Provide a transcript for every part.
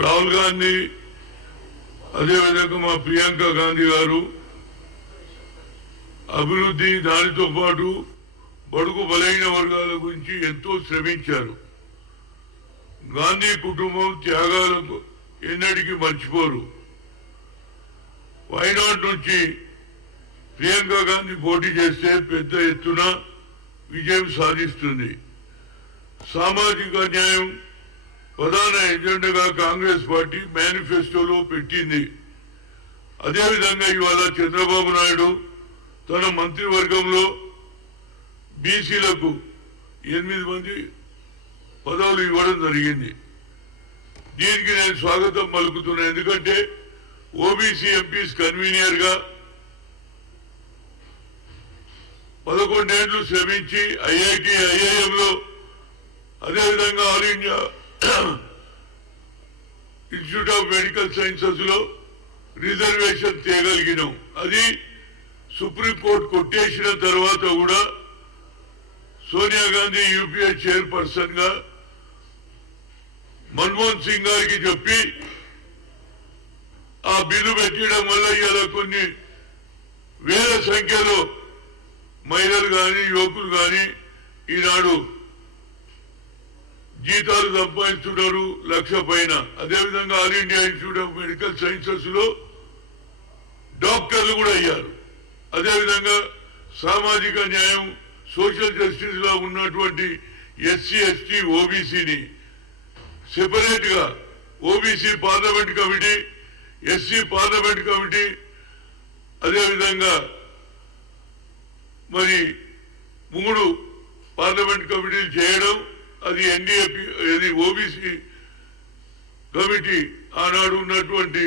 రాహుల్ గాంధీ అదేవిధంగా మా ప్రియాంక గాంధీ గారు అభివృద్ధి దానితో పాటు బడుగు బలైన వర్గాల గురించి ఎంతో శ్రమించారు. గాంధీ కుటుంబం త్యాగాలకు ఎన్నటికీ మర్చిపోరు. వైనాడ్ నుంచి ప్రియాంక గాంధీ పోటీ చేస్తే పెద్ద ఎత్తున విజయం సాధిస్తుంది. సామాజిక న్యాయం ప్రధాన ఎజెండాగా కాంగ్రెస్ పార్టీ మేనిఫెస్టోలో పెట్టింది. అదేవిధంగా ఇవాళ చంద్రబాబు నాయుడు తన మంత్రివర్గంలో బీసీలకు 8 మంది పదవులు ఇవ్వడం జరిగింది. దీనికి నేను స్వాగతం పలుకుతున్నా. ఎందుకంటే ఓబీసీ ఎంపీస్ కన్వీనియర్ గా 11 ఏళ్లు శ్రమించి ఐఐటి ఐఐఎంలో అదేవిధంగా all India institute of medical sciences లో రిజర్వేషన్ తేగలిగినాం. అది సుప్రీంకోర్టు కొట్టేసిన తర్వాత కూడా సోనియా గాంధీ యూపీఏ చైర్పర్సన్ గా మన్మోహన్ సింగ్ గారికి చెప్పి ఆ బిల్లు పెట్టడం వల్ల ఇలా కొన్ని వేల సంఖ్యలో మహిళలు కానీ యువకులు కానీ ఈనాడు జీతాలు సంపాదిస్తున్నారు 1,00,000 పైన. అదేవిధంగా all India institute of medical sciences లో డాక్టర్లు కూడా అయ్యారు. అదేవిధంగా సామాజిక న్యాయం సోషల్ జస్టిస్ లో ఉన్నటువంటి ఎస్సీ ఎస్టీ ఓబీసీని సెపరేట్ గా OBC parliament committee, SC parliament committee, అదేవిధంగా మరి 3 పార్లమెంట్ కమిటీలు చేయడం, అది ఎన్డీఏపీ అది ఓబీసీ కమిటీ ఆనాడు ఉన్నటువంటి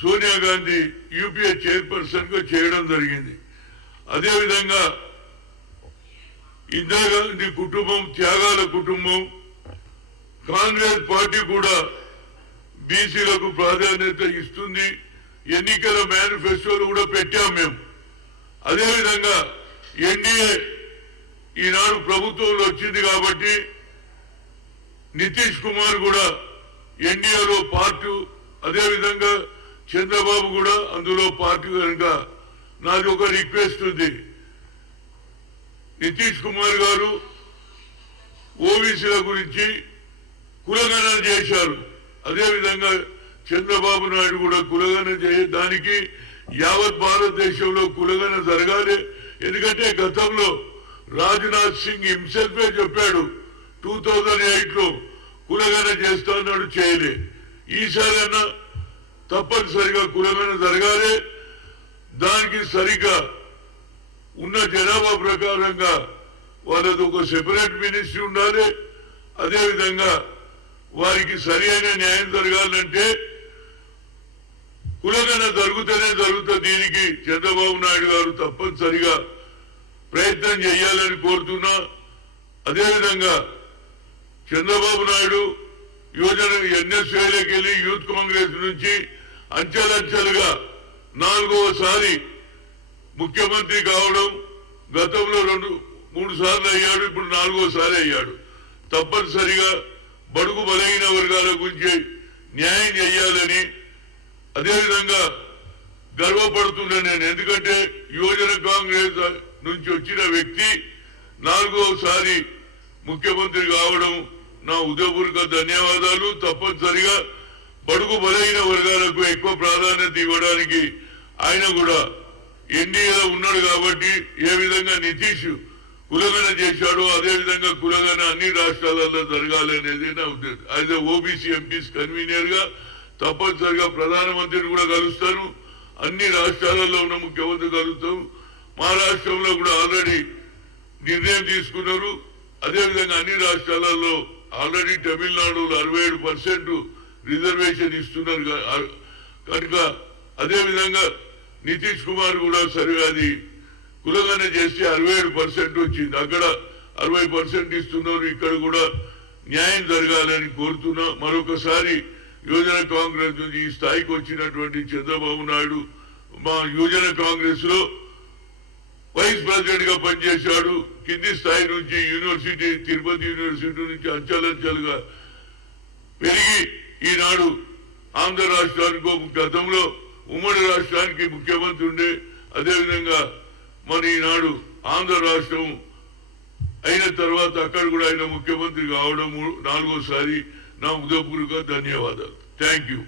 సోనియా గాంధీ యూపీఏ చైర్పర్సన్ గా చేయడం జరిగింది. అదేవిధంగా ఇందిరాగాంధీ కుటుంబం త్యాగాల కుటుంబం. కాంగ్రెస్ పార్టీ కూడా బీసీలకు ప్రాధాన్యత ఇస్తుంది. ఎన్నికల మేనిఫెస్టోలు కూడా పెట్టాం మేము. అదేవిధంగా ఎన్డీఏ ఈనాడు ప్రభుత్వంలో వచ్చింది కాబట్టి నితీష్ కుమార్ కూడా ఎన్డీఏలో పార్టీ, అదేవిధంగా చంద్రబాబు కూడా అందులో పార్టీ. కనుక నాది ఒక రిక్వెస్ట్ ఉంది. నితీష్ కుమార్ గారు ఓబీసీల గురించి కులగణన చేశారు. అదేవిధంగా చంద్రబాబు నాయుడు కూడా కులగణన చేయడానికి యావత్ భారతదేశంలో కులగణన జరగాలి. ఎందుకంటే గతంలో రాజ్నాథ్ సింగ్ హింసెల్ఫే చెప్పాడు 2008 లో కులగణన చేస్తాడు, చేయలే. ఈసారైనా తప్పనిసరిగా కులగణన జరగాలి. దానికి సరిగ్గా ఉన్న జనాభా ప్రకారంగా వాళ్ళది ఒక సెపరేట్ మినిస్ట్రీ ఉండాలి. అదేవిధంగా వారికి సరి అయిన న్యాయం జరగాలంటే కులగణన జరుగుతూనే జరుగుతుంది. దీనికి చంద్రబాబు నాయుడు గారు తప్పనిసరిగా ప్రయత్నం చేయాలని కోరుతున్నా. అదేవిధంగా చంద్రబాబు నాయుడు యువజన ఎన్ఎస్ఏలోకి వెళ్ళి యూత్ కాంగ్రెస్ నుంచి అంచెలంచెలుగా 4వసారి ముఖ్యమంత్రి కావడం, గతంలో 2-3 సార్లు అయ్యాడు, ఇప్పుడు 4వసారి అయ్యాడు. తప్పనిసరిగా బడుగు బలైన వర్గాల గురించి న్యాయం చేయాలని అదేవిధంగా గర్వపడుతున్నా నేను. ఎందుకంటే యువజన కాంగ్రెస్ నుంచి వచ్చిన వ్యక్తి 4వసారి ముఖ్యమంత్రి కావడం నా ఉదయపూర్వక ధన్యవాదాలు. తప్పనిసరిగా బడుగు బలైన వర్గాలకు ఎక్కువ ప్రాధాన్యత ఇవ్వడానికి ఆయన కూడా ఎన్డీఏలో ఉన్నాడు కాబట్టి ఏ విధంగా నితీష్ కులగణన చేశాడో అదేవిధంగా కులగణన అన్ని రాష్ట్రాలలో జరగాలి అనేది నా ఉద్దేశం. యాజ్ ఓబీసీ ఎంపీస్ కన్వీనియర్ గా తప్పనిసరిగా ప్రధానమంత్రిని కూడా కలుస్తాను. అన్ని రాష్ట్రాలలో ఉన్న ముఖ్యమంత్రి కలుస్తాం. మా రాష్ట్రంలో కూడా ఆల్రెడీ నిర్ణయం తీసుకున్నారు. అదేవిధంగా అన్ని రాష్ట్రాలలో ఆల్రెడీ తమిళనాడులో 67% రిజర్వేషన్ ఇస్తున్నారు కనుక అదేవిధంగా నితీష్ కుమార్ కూడా సరే అది కులగణన చేసి 67% వచ్చింది. అక్కడ 60% ఇస్తున్నారు. ఇక్కడ కూడా న్యాయం జరగాలని కోరుతున్నా. మరొకసారి యువజన కాంగ్రెస్ నుంచి ఈ స్థాయికి వచ్చినటువంటి చంద్రబాబు నాయుడు మా యువజన కాంగ్రెస్ లో వైస్ ప్రెసిడెంట్ గా పనిచేశాడు. కింది స్థాయి నుంచి యూనివర్సిటీ తిరుపతి యూనివర్సిటీ నుంచి అంచెలంచెలుగా పెరిగి ఈనాడు ఆంధ్ర రాష్ట్రానికి గతంలో ఉమ్మడి రాష్ట్రానికి ముఖ్యమంత్రి ఉండే, అదేవిధంగా మన ఈనాడు ఆంధ్ర రాష్ట్రం అయిన తర్వాత అక్కడ కూడా ఆయన ముఖ్యమంత్రి కావడం 4వ సారి. నా హృదయపూర్వక ధన్యవాదాలు. Thank you.